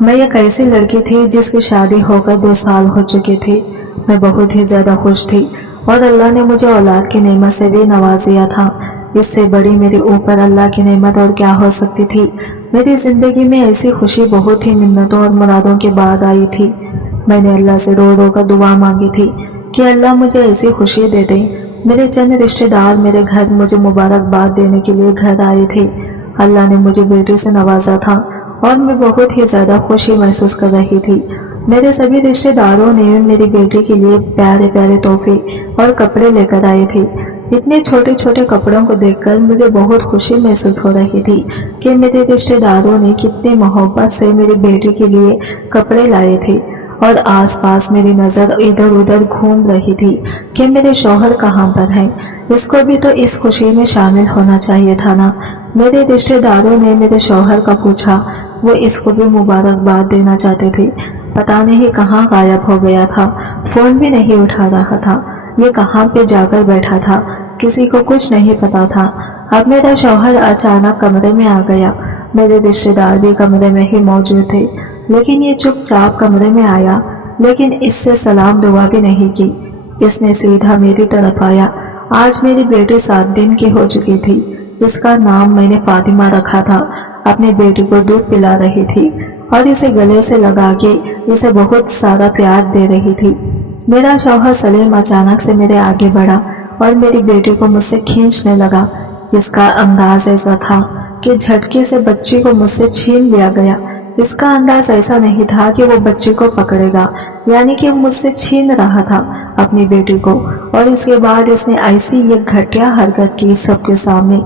میں ایک ایسی لڑکی تھی جس کی شادی ہو کر 2 سال ہو چکے تھے۔ میں بہت ہی زیادہ خوش تھی اور اللہ نے مجھے اولاد کی نعمت سے بھی نواز دیا تھا۔ اس سے بڑی میرے اوپر اللہ کی نعمت اور کیا ہو سکتی تھی۔ میری زندگی میں ایسی خوشی بہت ہی منتوں اور مرادوں کے بعد آئی تھی۔ میں نے اللہ سے رو رو کر دعا مانگی تھی کہ اللہ مجھے ایسی خوشی دے دے۔ میرے چند رشتہ دار میرے گھر مجھے مبارکباد دینے کے لیے گھر آئے تھے۔ اللہ نے مجھے بیٹی سے نوازا تھا اور میں بہت ہی زیادہ خوشی محسوس کر رہی تھی۔ میرے سبھی رشتہ داروں نے میری بیٹی کے لیے پیارے پیارے تحفے اور کپڑے لے کر آئے تھے۔ اتنے چھوٹے چھوٹے کپڑوں کو دیکھ کر مجھے بہت خوشی محسوس ہو رہی تھی کہ میرے رشتہ داروں نے کتنی محبت سے میری بیٹی کے لیے کپڑے لائے تھے، اور آس پاس میری نظر ادھر ادھر گھوم رہی تھی کہ میرے شوہر کہاں پر ہیں۔ اس کو بھی تو اس خوشی میں شامل ہونا چاہیے تھا نا۔ میرے رشتہ داروں نے میرے شوہر کا پوچھا، وہ اس کو بھی مبارکباد دینا چاہتے تھے۔ پتہ نہیں کہاں غائب ہو گیا تھا، فون بھی نہیں اٹھا رہا تھا، یہ کہاں پہ جا کر بیٹھا تھا، کسی کو کچھ نہیں پتا تھا۔ اب میرا شوہر اچانک کمرے میں آ گیا۔ میرے رشتہ دار بھی کمرے میں ہی موجود تھے، لیکن یہ چپ چاپ کمرے میں آیا، لیکن اس سے سلام دعا بھی نہیں کی۔ اس نے سیدھا میری طرف آیا۔ آج میری بیٹی 7 دن کی ہو چکی تھی۔ اس کا نام میں نے فاطمہ رکھا تھا۔ اپنی بیٹی کو دودھ پلا رہی تھی اور اسے گلے سے لگا کے اسے بہت سارا پیار دے رہی تھی۔ میرا شوہر سلیم اچانک سے میرے آگے بڑھا اور میری بیٹی کو مجھ سے کھینچنے لگا۔ اس کا انداز ایسا تھا کہ جھٹکے سے بچی کو مجھ سے چھین لیا گیا۔ اس کا انداز ایسا نہیں تھا کہ وہ بچی کو پکڑے گا، یعنی کہ مجھ سے چھین رہا تھا اپنی بیٹی کو۔ اور اس کے بعد اس نے ایسی ایک گھٹیا حرکت کی سب کے سامنے،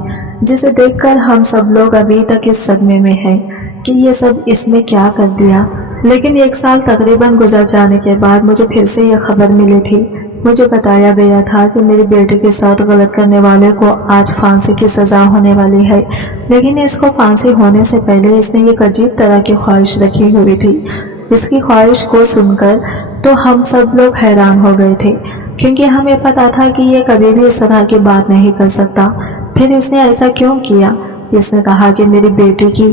جسے دیکھ کر ہم سب لوگ ابھی تک اس صدمے میں ہیں کہ یہ سب اس نے کیا کر دیا۔ لیکن 1 سال تقریباً گزر جانے کے بعد مجھے پھر سے یہ خبر ملی تھی۔ مجھے بتایا گیا تھا کہ میری بیٹی کے ساتھ غلط کرنے والے کو آج پھانسی کی سزا ہونے والی ہے، لیکن اس کو پھانسی ہونے سے پہلے اس نے ایک عجیب طرح کی خواہش رکھی ہوئی تھی۔ اس کی خواہش کو سن کر تو ہم سب لوگ حیران ہو گئے تھے، کیونکہ ہمیں پتا تھا کہ یہ کبھی بھی اس طرح کی بات نہیں کر سکتا۔ پھر اس نے ایسا کیوں کیا؟ اس نے کہا کہ میری بیٹی کی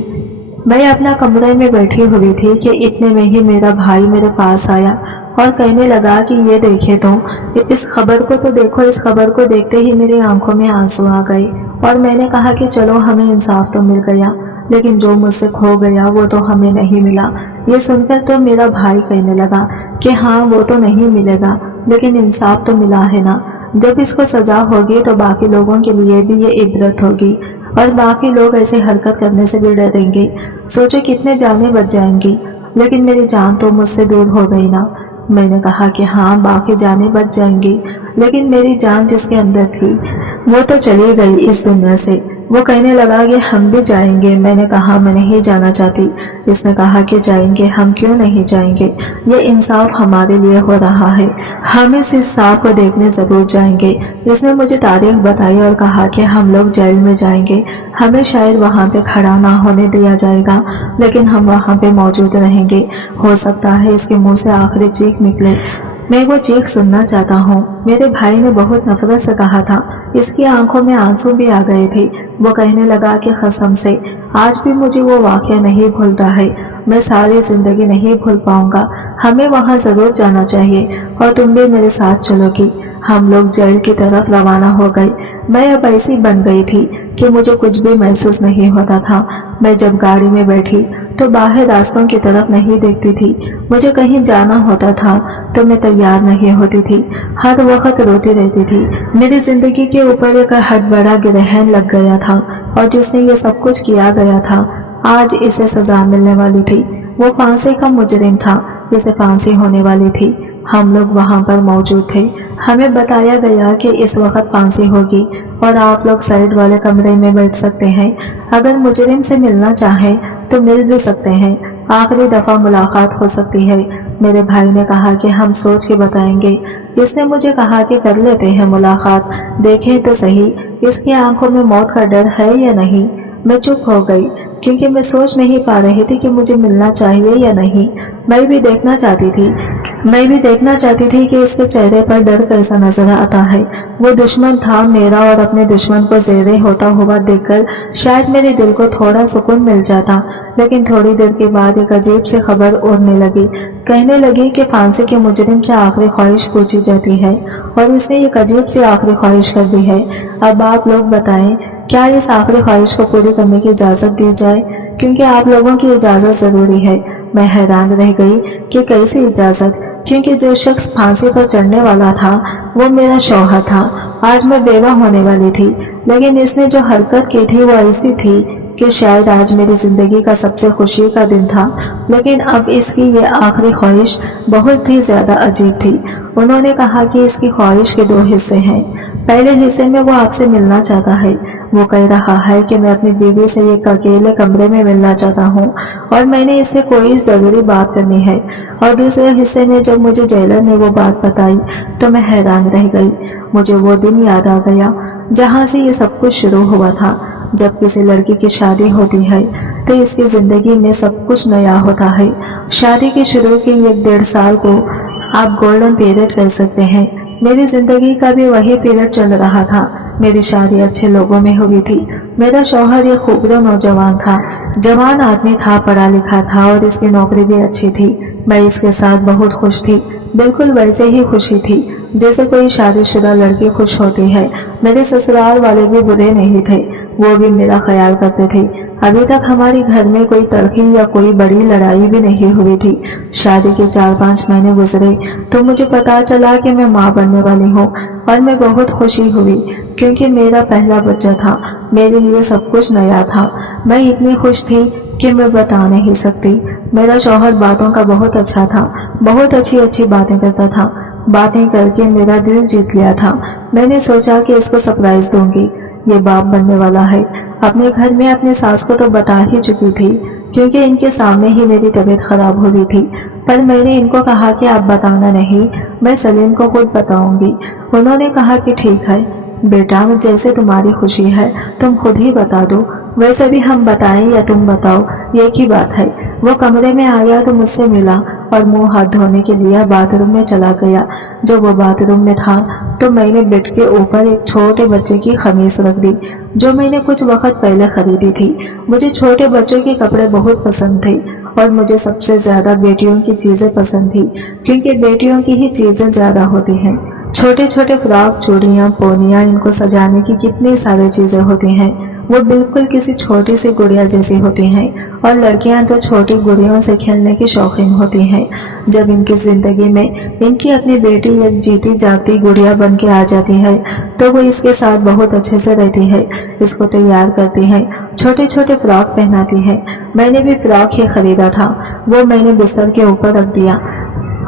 میں اپنا کمرے میں بیٹھی ہوئی تھی کہ اتنے میں ہی میرا بھائی میرے پاس آیا اور کہنے لگا کہ یہ دیکھے تو اس خبر کو تو دیکھو۔ اس خبر کو دیکھتے ہی میری آنکھوں میں آنسو آ گئے اور میں نے کہا کہ چلو ہمیں انصاف تو مل گیا، لیکن جو مجھ سے کھو گیا وہ تو ہمیں نہیں ملا۔ یہ سن کر تو میرا بھائی کہنے لگا کہ ہاں وہ تو نہیں ملے گا، لیکن انصاف تو ملا ہے نا۔ جب اس کو سزا ہوگی تو باقی لوگوں کے لیے بھی یہ عبرت ہوگی اور باقی لوگ ایسے حرکت کرنے سے بھی ڈریں گے۔ سوچے کتنے جانیں بچ جائیں گی، لیکن میری جان تو مجھ سے دور ہو گئی نا۔ میں نے کہا کہ ہاں باقی جانیں بچ جائیں گی، لیکن میری جان جس کے اندر تھی وہ تو چلی گئی اس دنیا سے۔ وہ کہنے لگا کہ ہم بھی جائیں گے۔ میں نے کہا میں نہیں جانا چاہتی۔ اس نے کہا کہ جائیں گے۔ ہم کیوں نہیں جائیں گے؟ یہ انصاف ہمارے لیے ہو رہا ہے، ہم اس انصاف کو دیکھنے ضرور جائیں گے۔ اس نے مجھے تاریخ بتائی اور کہا کہ ہم لوگ جیل میں جائیں گے، ہمیں شاید وہاں پہ کھڑا نہ ہونے دیا جائے گا، لیکن ہم وہاں پہ موجود رہیں گے۔ ہو سکتا ہے اس کے منہ سے آخری چیخ نکلے، میں وہ چیخ سننا چاہتا ہوں۔ میرے بھائی نے بہت نفرت سے کہا تھا، اس کی آنکھوں میں آنسو بھی آ گئے تھے۔ وہ کہنے لگا کہ قسم سے آج بھی مجھے وہ واقعہ نہیں بھولتا ہے، میں ساری زندگی نہیں بھول پاؤں گا۔ ہمیں وہاں ضرور جانا چاہیے اور تم بھی میرے ساتھ چلو گی۔ ہم لوگ جیل کی طرف روانہ ہو گئے۔ میں اب ایسی بن گئی تھی کہ مجھے کچھ بھی محسوس نہیں ہوتا تھا۔ میں جب گاڑی میں بیٹھی تو باہر راستوں کی طرف نہیں دیکھتی تھی۔ مجھے کہیں جانا ہوتا تھا تو میں تیار نہیں ہوتی تھی، ہر وقت روتی رہتی تھی۔ میری زندگی کے اوپر ایک ہٹ بڑا گرہن لگ گیا تھا، اور جس نے یہ سب کچھ کیا گیا تھا آج اسے سزا ملنے والی تھی۔ وہ پھانسی کا مجرم تھا، اسے پھانسی ہونے والی تھی۔ ہم لوگ وہاں پر موجود تھے۔ ہمیں بتایا گیا کہ اس وقت پھانسی ہوگی اور آپ لوگ سائیڈ والے کمرے میں بیٹھ سکتے ہیں، اگر مجرم سے ملنا چاہیں تو مل بھی سکتے ہیں، آخری دفعہ ملاقات ہو سکتی ہے۔ میرے بھائی نے کہا کہ ہم سوچ کے بتائیں گے۔ اس نے مجھے کہا کہ کر لیتے ہیں ملاقات، دیکھیں تو صحیح اس کی آنکھوں میں موت کا ڈر ہے یا نہیں۔ میں چپ ہو گئی۔ क्योंकि मैं सोच नहीं पा रही थी कि मुझे मिलना चाहिए या नहीं। मैं भी देखना चाहती थी कि इसके चेहरे पर डर कैसा नजर आता है। वो दुश्मन था मेरा और अपने दुश्मन को ज़ेरे होता हुआ देखकर शायद मेरे दिल को थोड़ा सुकून मिल जाता। लेकिन थोड़ी देर के बाद एक अजीब सी खबर उड़ने लगी। कहने लगी कि फांसी के मुजरिम से आखिरी ख्वाहिश पूछी जाती है और इसने एक अजीब सी आखिरी ख्वाहिश कर दी है। अब आप लोग बताएं, क्या इस आखिरी ख्वाहिश को पूरी करने की इजाज़त दी जाए, क्योंकि आप लोगों की इजाज़त ज़रूरी है। मैं हैरान रह गई कि कैसी इजाज़त, क्योंकि जो शख्स फांसी पर चढ़ने वाला था वो मेरा शौहर था। आज मैं बेवा होने वाली थी, लेकिन इसने जो हरकत की थी वो ऐसी थी कि शायद आज मेरी जिंदगी का सबसे खुशी का दिन था। लेकिन अब इसकी ये आखिरी ख्वाहिश बहुत ही ज्यादा अजीब थी। उन्होंने कहा कि इसकी ख्वाहिश के 2 हिस्से हैं। पहले हिस्से में वो आपसे मिलना चाहता है। वो कह रहा है कि मैं अपनी बीवी से एक अकेले कमरे में मिलना चाहता हूँ और मैंने इससे कोई ज़रूरी बात करनी है। और दूसरे हिस्से में जब मुझे जेलर ने वो बात बताई तो मैं हैरान रह गई। मुझे वो दिन याद आ गया जहाँ से ये सब कुछ शुरू हुआ था। जब किसी लड़की की शादी होती है तो इसकी ज़िंदगी में सब कुछ नया होता है। शादी के शुरू के 1-1.5 साल को आप गोल्डन पीरियड कह सकते हैं। मेरी ज़िंदगी का भी वही पीरियड चल रहा था। मेरी शादी अच्छे लोगों में हुई थी। मेरा शौहर एक खूबसूरत नौजवान था, जवान आदमी था, पढ़ा लिखा था और इसकी नौकरी भी अच्छी थी। मैं इसके साथ बहुत खुश थी, बिल्कुल वैसे ही खुशी थी जैसे कोई शादीशुदा लड़की खुश होती है। मेरे ससुराल वाले भी बुरे नहीं थे, वो भी मेरा ख्याल करते थे। अभी तक हमारे घर में कोई तलखी या कोई बड़ी लड़ाई भी नहीं हुई थी। शादी के 4-5 महीने गुजरे तो मुझे पता चला कि मैं माँ बनने वाली हूँ और मैं बहुत खुशी हुई क्योंकि मेरा पहला बच्चा था। मेरे लिए सब कुछ नया था। मैं इतनी खुश थी कि मैं बता नहीं सकती। मेरा शौहर बातों का बहुत अच्छा था, बहुत अच्छी बातें करता था। बातें करके मेरा दिल जीत लिया था। मैंने सोचा कि इसको सरप्राइज दूंगी, ये बाप बनने वाला है। अपने घर में अपनी सास को तो बता ही चुकी थी क्योंकि इनके सामने ही मेरी तबीयत खराब हुई थी, पर मैंने इनको कहा कि आप बताना नहीं, मैं सलीम को खुद बताऊंगी। उन्होंने कहा कि ठीक है बेटा, जैसे तुम्हारी खुशी है तुम खुद ही बता दो, वैसे भी हम बताएं या तुम बताओ एक ही बात है। वो कमरे में आया तो मुझसे मिला और मुंह हाथ धोने के लिए बाथरूम में चला गया। जब वो बाथरूम में था तो मैंने बेड के ऊपर एक छोटे बच्चे की खमीस रख दी जो मैंने कुछ वक्त पहले खरीदी थी। मुझे छोटे बच्चों के कपड़े बहुत पसंद थे और मुझे सबसे ज्यादा बेटियों की चीजें पसंद थी क्योंकि बेटियों की ही चीजें ज्यादा होती हैं। छोटे छोटे फ्रॉक, चूड़ियाँ, पोनियाँ, इनको सजाने की कितनी सारी चीजें होती हैं। वो बिल्कुल किसी छोटी सी गुड़िया जैसी होती हैं और लड़कियां तो छोटी गुड़ियों से खेलने की शौकीन होती हैं। जब इनकी जिंदगी में इनकी अपनी बेटी एक जीती जागती गुड़िया बन के आ जाती है तो वो इसके साथ बहुत अच्छे से रहती है, इसको तैयार करती है, छोटे छोटे फ्रॉक पहनाती है। मैंने भी फ्रॉक ही खरीदा था, वो मैंने बिस्तर के ऊपर रख दिया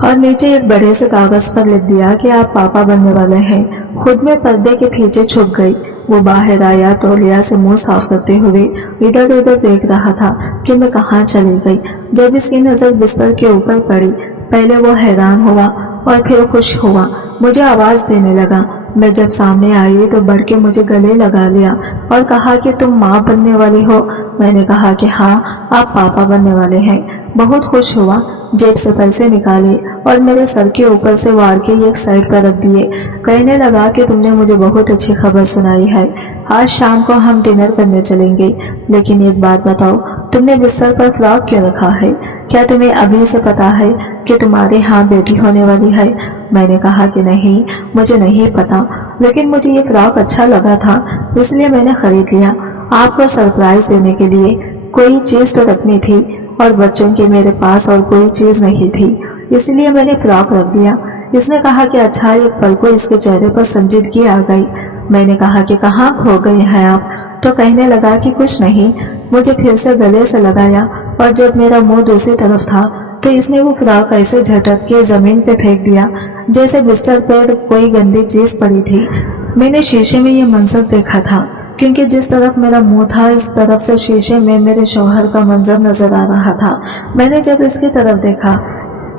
और नीचे एक बड़े से कागज पर लिख दिया कि आप पापा बनने वाले हैं। खुद में पर्दे के पीछे छुप गई। वो बाहर आया, तौलिया से मुंह साफ करते हुए इधर उधर देख रहा था कि मैं कहाँ चली गई। जब इसकी नजर बिस्तर के ऊपर पड़ी, पहले वो हैरान हुआ और फिर खुश हुआ, मुझे आवाज देने लगा। मैं जब सामने आई तो बढ़ के मुझे गले लगा लिया और कहा कि तुम माँ बनने वाली हो। मैंने कहा कि हाँ, आप पापा बनने वाले हैं। बहुत खुश हुआ, जेब से पैसे निकाले और मेरे सर के ऊपर से वार के एक साइड पर रख दिए। कहने लगा कि तुमने मुझे बहुत अच्छी खबर सुनाई है, आज शाम को हम डिनर करने चलेंगे। लेकिन एक बात बताओ, तुमने बिस्तर पर फ्रॉक क्यों रखा है? क्या तुम्हें अभी से पता है कि तुम्हारे यहाँ बेटी होने वाली है? मैंने कहा कि नहीं, मुझे नहीं पता, लेकिन मुझे ये फ्रॉक अच्छा लगा था इसलिए मैंने खरीद लिया। आपको सरप्राइज देने के लिए कोई चीज तो रखनी थी और बच्चों के मेरे पास और कोई चीज नहीं थी, इसलिए मैंने फ्रॉक रख दिया। इसने कहा कि अच्छा। एक पल को इसके चेहरे पर संजीदगी आ गई। मैंने कहा कि कहाँ खो गए हैं आप? तो कहने लगा कि कुछ नहीं। मुझे फिर से गले से लगाया और जब मेरा मुंह दूसरी तरफ था तो इसने वो फ्रॉक ऐसे झटक के जमीन पे फेंक दिया जैसे बिस्तर पर कोई गंदी चीज पड़ी थी। मैंने शीशे में ये मंजर देखा था क्योंकि जिस तरफ मेरा मुंह था इस तरफ से शीशे में मेरे शौहर का मंजर नजर आ रहा था। मैंने जब इसकी तरफ देखा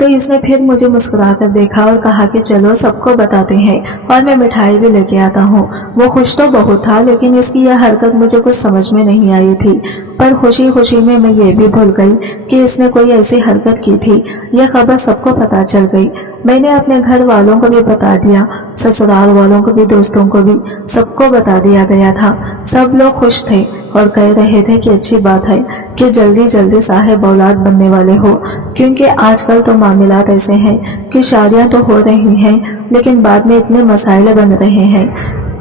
तो इसने फिर मुझे मुस्कुरा कर देखा और कहा कि चलो सबको बताते हैं और मैं मिठाई भी लेके आता हूँ। वो खुश तो बहुत था, लेकिन इसकी यह हरकत मुझे कुछ समझ में नहीं आई थी। पर खुशी खुशी में मैं ये भी भूल गई कि इसने कोई ऐसी हरकत की थी। यह खबर सबको पता चल गई। मैंने अपने घर वालों को भी बता दिया, ससुराल वालों को भी, दोस्तों को भी, सबको बता दिया गया था। सब लोग खुश थे और कह रहे थे कि अच्छी बात है कि जल्दी जल्दी साहिब औलाद बनने वाले हो, क्योंकि आजकल तो मामलात ऐसे हैं कि शादियां तो हो रही हैं लेकिन बाद में इतने मसाइल बन रहे हैं।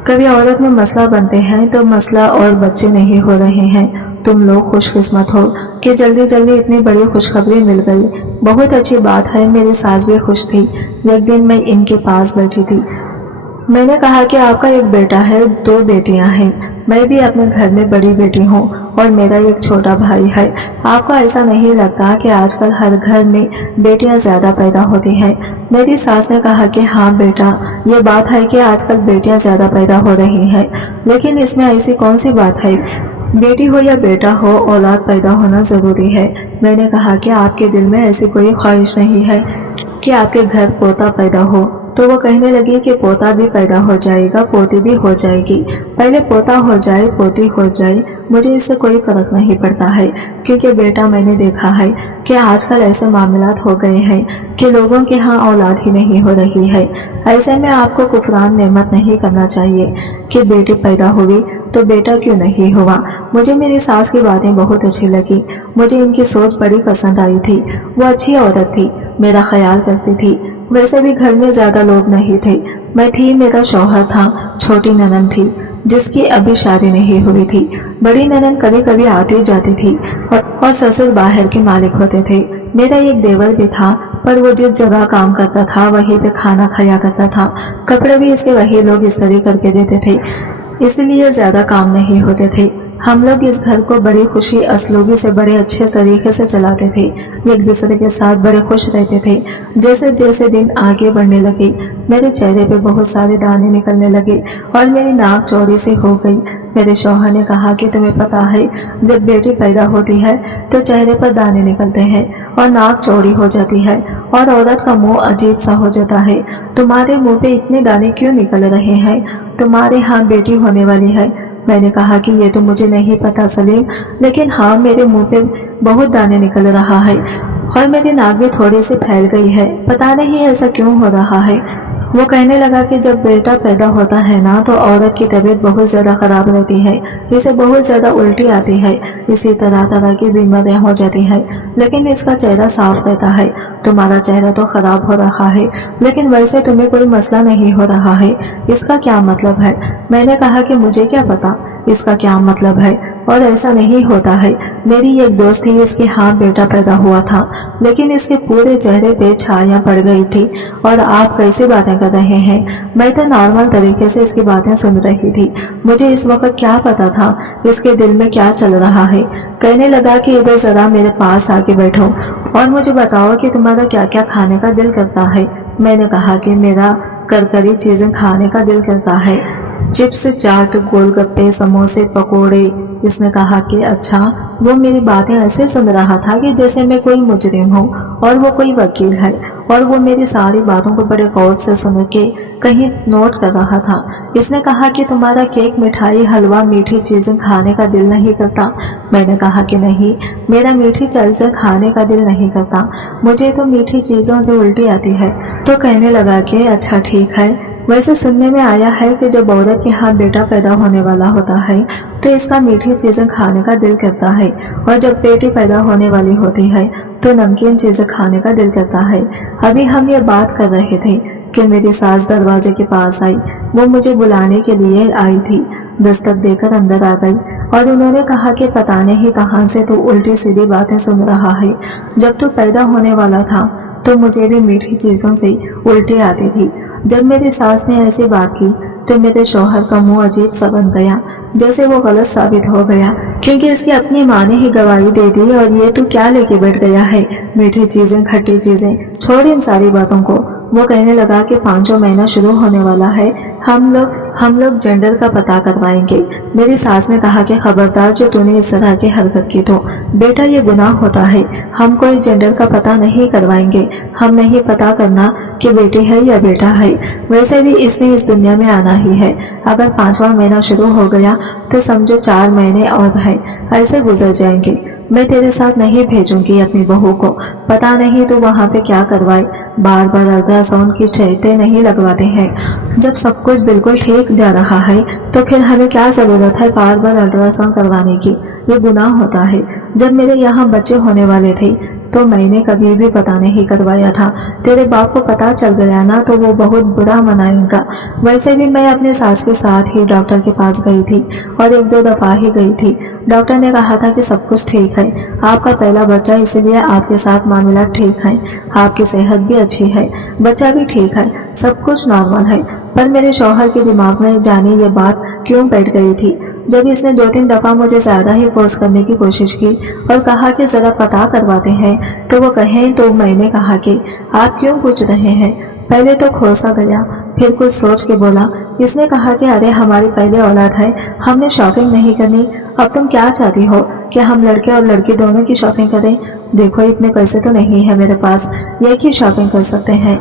कभी औरत में मसला बनते हैं तो मसला और बच्चे नहीं हो रहे हैं। तुम लोग खुशकिस्मत हो कि जल्दी जल्दी इतनी बड़ी खुशखबरी मिल गई। बहुत अच्छी बात है। मेरी सास भी खुश थी। एक दिन मैं इनके पास बैठी थी। मैंने कहा कि आपका एक बेटा है, 2 बेटियां हैं। मैं भी अपने घर में बड़ी बेटी हूँ और मेरा एक छोटा भाई है। आपको ऐसा नहीं लगता कि आजकल हर घर में बेटियां ज्यादा पैदा होती हैं? मेरी सास ने कहा कि हाँ बेटा, ये बात है कि आजकल बेटियां ज्यादा पैदा हो रही हैं, लेकिन इसमें ऐसी कौन सी बात है? बेटी हो या बेटा हो, औलाद पैदा होना जरूरी है। मैंने कहा कि आपके दिल में ऐसी कोई ख्वाहिश नहीं है कि आपके घर पोता पैदा हो? तो वो कहने लगी कि पोता भी पैदा हो जाएगा, पोती भी हो जाएगी। पहले पोता हो जाए, पोती हो जाए, मुझे इससे कोई फर्क नहीं पड़ता है, क्योंकि बेटा मैंने देखा है कि आजकल ऐसे मामलात हो गए हैं कि लोगों के यहाँ औलाद ही नहीं हो रही है। ऐसे में आपको कुफरान नेमत नहीं करना चाहिए कि बेटी पैदा हुई तो बेटा क्यों नहीं हुआ। मुझे मेरी सास की बातें बहुत अच्छी लगी। मुझे इनकी सोच बड़ी पसंद आई थी। वो अच्छी औरत थी, मेरा ख्याल करती थी। वैसे भी घर में ज्यादा लोग नहीं थे। मैं थी, मेरा शौहर था, छोटी ननद थी जिसकी अभी शादी नहीं हुई थी। बड़ी ननद कभी कभी आती जाती थी और ससुर बाहर के मालिक होते थे। मेरा एक देवर भी था, पर वो जिस जगह काम करता था वहीं पे खाना खाया करता था। कपड़े भी इसके वही लोग इस्त्री करके देते थे, इसलिए ज्यादा काम नहीं होते थे। हम लोग इस घर को बड़ी खुशी असलूबी से बड़े अच्छे तरीके से चलाते थे। एक दूसरे के साथ बड़े खुश रहते थे। जैसे जैसे दिन आगे बढ़ने लगे, मेरे चेहरे पे बहुत सारे दाने निकलने लगे और मेरी नाक चौड़ी सी हो गई। मेरे शौहर ने कहा कि तुम्हें पता है, जब बेटी पैदा होती है तो चेहरे पर दाने निकलते हैं और नाक चौड़ी हो जाती है और औरत का मुंह अजीब सा हो जाता है। तुम्हारे मुंह पे इतने दाने क्यों निकल रहे हैं? तुम्हारे यहाँ बेटी होने वाली है। मैंने कहा कि ये तो मुझे नहीं पता सलीम, लेकिन हाँ, मेरे मुंह पे बहुत दाने निकल रहा है और मेरी नाक भी थोड़ी सी फैल गई है। पता नहीं ऐसा क्यों हो रहा है। वो कहने लगा कि जब बेटा पैदा होता है ना तो औरत की तबीयत बहुत ज्यादा खराब रहती है, इसे बहुत ज्यादा उल्टी आती है, इसी तरह तरह की बीमारियां हो जाती है, लेकिन इसका चेहरा साफ रहता है। तुम्हारा चेहरा तो खराब हो रहा है, लेकिन वैसे तुम्हें कोई मसला नहीं हो रहा है। इसका क्या मतलब है? मैंने कहा कि मुझे क्या पता इसका क्या मतलब है, और ऐसा नहीं होता है। मेरी एक दोस्त थी, इसके हाँ बेटा पैदा हुआ था, लेकिन इसके पूरे चेहरे पे छाया पड़ गई थी। और आप कैसी बातें कर रहे हैं? मैं तो नॉर्मल तरीके से इसकी बातें सुन रही थी। मुझे इस वक्त क्या पता था इसके दिल में क्या चल रहा है। कहने लगा कि इधर जरा मेरे पास आके बैठो और मुझे बताओ कि तुम्हारा क्या क्या खाने का दिल करता है। मैंने कहा कि मेरा करकरी चीजें खाने का दिल करता है, चिप्स, चाट, गोलगप्पे, समोसे, पकोड़े। इसने कहा कि अच्छा। वो मेरी बातें ऐसे सुन रहा था कि जैसे मैं कोई मुजरिम हूँ और वो कोई वकील है, और वो मेरी सारी बातों को बड़े गौर से सुन के कहीं नोट कर रहा था। इसने कहा कि तुम्हारा केक, मिठाई, हलवा, मीठी चीजें खाने का दिल नहीं करता। मैंने कहा कि नहीं, मेरा मीठी चीजें खाने का दिल नहीं करता, मुझे तो मीठी चीजों से उल्टी आती है। तो कहने लगा कि अच्छा ठीक है, वैसे सुनने में आया है कि जब औरत के यहाँ बेटा पैदा होने वाला होता है तो इसका मीठी चीजें खाने का दिल करता है, और जब बेटी पैदा होने वाली होती है तो नमकीन चीजें खाने का दिल करता है। अभी हम ये बात कर रहे थे कि मेरी सास दरवाजे के पास आई। वो मुझे बुलाने के लिए आई थी। दस्तक देकर अंदर आ गई और उन्होंने कहा कि पता नहीं कहाँ से तू उल्टी सीधी बातें सुन रहा है। जब तू पैदा होने वाला था तो मुझे भी मीठी चीजों से उल्टी आती थी। जब मेरी सास ने ऐसी बात की तो मेरे शौहर का मुंह अजीब सा बन गया, जैसे वो गलत साबित हो गया, क्योंकि इसकी अपनी माँ ने ही गवाही दे दी। और ये तू क्या लेके बैठ गया है? मीठी चीजें, खट्टी चीजें, छोड़ इन सारी बातों को। वो कहने लगा कि 5वां महीना शुरू होने वाला है, हम लोग जेंडर का पता करवाएंगे। मेरी सास ने कहा कि खबरदार जो तूने इस तरह की हरकत की तो बेटा ये गुनाह होता है, हम कोई जेंडर का पता नहीं करवाएंगे, हम नहीं पता करना कि बेटी है या बेटा है, वैसे भी इसने इस दुनिया में आना ही है, अगर 5वां महीना शुरू हो गया तो समझो 4 महीने और है, ऐसे गुजर जाएंगे। मैं तेरे साथ नहीं भेजूंगी अपनी बहू को, पता नहीं तो वहाँ पे क्या करवाए, बार बार अल्ट्रासाउंड की शर्तें नहीं लगवाते हैं। जब सब कुछ बिल्कुल ठीक जा रहा है तो फिर हमें क्या जरूरत है बार बार अल्ट्रासाउंड करवाने की, ये गुनाह होता है। जब मेरे यहाँ बच्चे होने वाले थे तो मैंने कभी भी पता नहीं करवाया था, तेरे बाप को पता चल गया ना तो वो बहुत बुरा मनाएगा। वैसे भी मैं अपने सास के साथ ही डॉक्टर के पास गई थी और 1-2 दफा ही गई थी। डॉक्टर ने कहा था कि सब कुछ ठीक है, आपका पहला बच्चा इसलिए आपके साथ मामला ठीक है, आपकी सेहत भी अच्छी है, बच्चा भी ठीक है, सब कुछ नॉर्मल है। पर मेरे शौहर के दिमाग में जाने ये बात क्यों बैठ गई थी। जब इसने 2-3 दफा मुझे ज्यादा ही फोर्स करने की कोशिश की और कहा कि जरा पता करवाते हैं तो वो कहें, तो मैंने कहा कि आप क्यों पूछ रहे हैं। पहले तो खोसा गया, फिर कुछ सोच के बोला। इसने कहा कि अरे हमारी पहले औलाद है, हमने शॉपिंग नहीं करनी, अब तुम क्या चाहती हो कि हम लड़के और लड़की दोनों की शॉपिंग करें। देखो इतने पैसे तो नहीं है मेरे पास, एक ही शॉपिंग कर सकते हैं,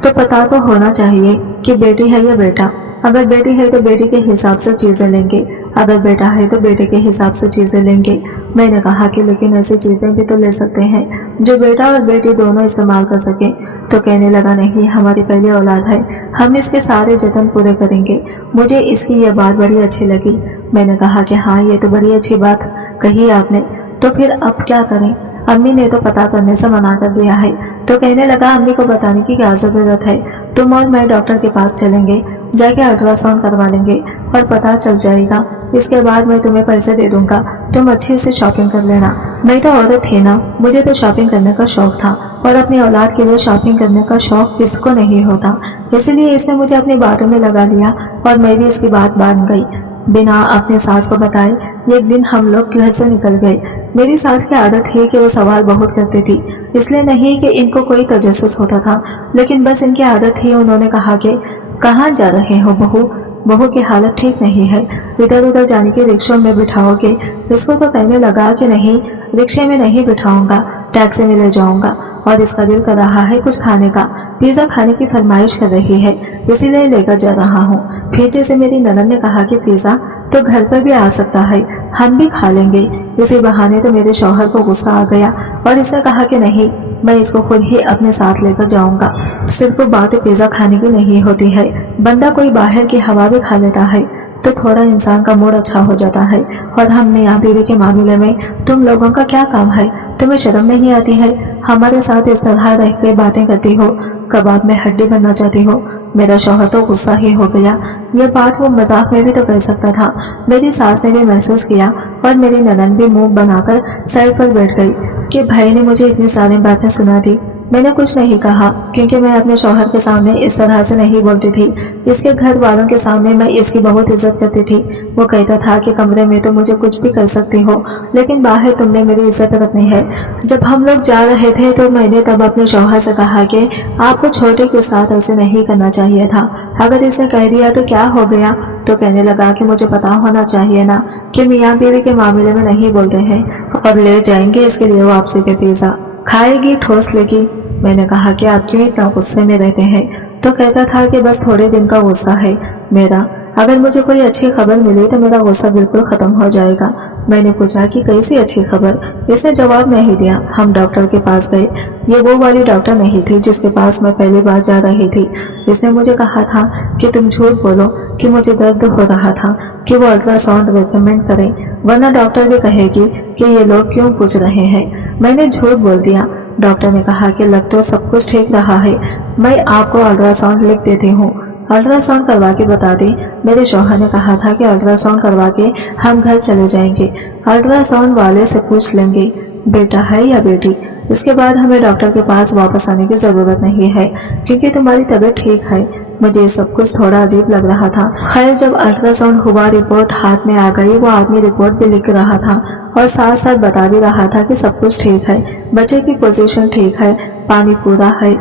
तो पता तो होना चाहिए कि बेटी है या बेटा। अगर बेटी है तो बेटी के हिसाब से चीजें लेंगे, अगर बेटा है तो बेटे के हिसाब से चीजें लेंगे। मैंने कहा कि लेकिन ऐसी चीजें भी तो ले सकते हैं जो बेटा और बेटी दोनों इस्तेमाल कर सके। तो कहने लगा नहीं, हमारी पहली औलाद है, हम इसके सारे जतन पूरे करेंगे। मुझे इसकी यह बात बड़ी अच्छी लगी। मैंने कहा कि हाँ ये तो बड़ी अच्छी बात कही आपने, तो फिर अब क्या करें। अम्मी ने तो पता करने से मना कर दिया है। तो कहने लगा अम्मी को बताने की क्या जरूरत है, तुम और मैं डॉक्टर के पास चलेंगे, जाके अल्ट्रासाउंड करवा लेंगे और पता चल जाएगा, इसके बाद मैं तुम्हें पैसे दे दूंगा, तुम अच्छे से शॉपिंग कर लेना। मैं तो औरत थी ना, मुझे तो शॉपिंग करने का शौक था और अपनी औलाद के लिए शॉपिंग करने का शौक किसको नहीं होता। इसलिए इसने मुझे अपनी बातों में लगा लिया और मैं भी इसकी बात मान गई। बिना अपने सास को बताए एक दिन हम लोग घर से निकल गए। मेरी सास की आदत है कि वो सवाल बहुत करती थी, इसलिए नहीं कि इनको कोई तजस्सुस होता था, लेकिन बस इनकी आदत थी। उन्होंने कहा कि कहाँ जा रहे हो बहू, बहू की हालत ठीक नहीं है, इधर उधर जाने के रिक्शा में बिठाओगे। इसको तो कहने लगा कि नहीं, रिक्शे में नहीं बिठाऊंगा, टैक्सी में ले जाऊंगा, और इसका दिल कर रहा है कुछ खाने का, पिज्जा खाने की फरमाइश कर रही है, इसीलिए लेकर जा रहा हूँ। फिर जैसे मेरी ननद ने कहा कि पिज्जा तो घर पर भी आ सकता है, हम भी खा लेंगे। इसी बहाने तो मेरे शौहर को गुस्सा आ गया और इसने कहा कि नहीं, मैं इसको खुद ही अपने साथ लेकर जाऊंगा। सिर्फ बात पिज्जा खाने की नहीं होती है, बंदा कोई बाहर की हवा भी खा लेता है तो थोड़ा इंसान का मूड अच्छा हो जाता है। और हम मियाँ बीवी के मामले में तुम लोगों का क्या काम है, तुम्हें शर्म नहीं आती है, हमारे साथ इस तरह रह के बातें करती हो, कबाब में हड्डी बनना चाहती हो। मेरा शौहर तो गुस्सा ही हो गया, ये बात वो मजाक में भी तो कर सकता था। मेरी सास ने भी महसूस किया और मेरी ननद भी मुंह बनाकर साइड पर बैठ गई कि भाई ने मुझे इतनी सारी बातें सुना दी। मैंने कुछ नहीं कहा क्योंकि मैं अपने शौहर के सामने इस तरह से नहीं बोलती थी। इसके घर वालों के सामने मैं इसकी बहुत इज्जत करती थी। वो कहता था कि कमरे में तो मुझे कुछ भी कर सकती हो, लेकिन बाहर तुमने मेरी इज्जत रखनी है। जब हम लोग जा रहे थे तो मैंने तब अपने शौहर से कहा कि आपको छोटे के साथ ऐसे नहीं करना चाहिए था, अगर इसने कह दिया तो क्या हो गया। तो कहने लगा कि मुझे पता होना चाहिए ना कि मियाँ बीवी के मामले में नहीं बोलते हैं, और ले जाएंगे इसके लिए वापसी पे पिज्जा, खाएगी ठोस लेगी। मैंने कहा कि आप क्यों इतना गुस्से में रहते हैं। तो कहता था कि बस थोड़े दिन का गुस्सा है मेरा, अगर मुझे कोई अच्छी खबर मिली तो मेरा गुस्सा बिल्कुल खत्म हो जाएगा। मैंने पूछा कि कैसी अच्छी खबर, इसने जवाब नहीं दिया। हम डॉक्टर के पास गए, ये वो वाली डॉक्टर नहीं थी जिसके पास मैं पहली बार जा रही थी। इसने मुझे कहा था कि तुम झूठ बोलो कि मुझे दर्द हो रहा था कि वो अल्ट्रासाउंड रिकमेंड करें, वरना डॉक्टर भी कहेगी कि ये लोग क्यों पूछ रहे हैं। मैंने झूठ बोल दिया। डॉक्टर ने कहा कि लग तो सब कुछ ठीक रहा है, मैं आपको अल्ट्रासाउंड लिख देती हूँ, अल्ट्रासाउंड करवा के बता दें। मेरे शौहर ने कहा था कि अल्ट्रासाउंड करवा के हम घर चले जाएंगे, अल्ट्रासाउंड वाले से पूछ लेंगे बेटा है या बेटी, इसके बाद हमें डॉक्टर के पास वापस आने की जरूरत नहीं है क्योंकि तुम्हारी तबीयत ठीक है। मुझे सब कुछ थोड़ा अजीब लग रहा था। खैर जब अल्ट्रासाउंड हुआ, रिपोर्ट हाथ में आ गई, वो आदमी रिपोर्ट भी लिख रहा था और साथ साथ बता भी रहा था कि सब कुछ ठीक है, बच्चे की पोजीशन ठीक है, पानी पूरा है।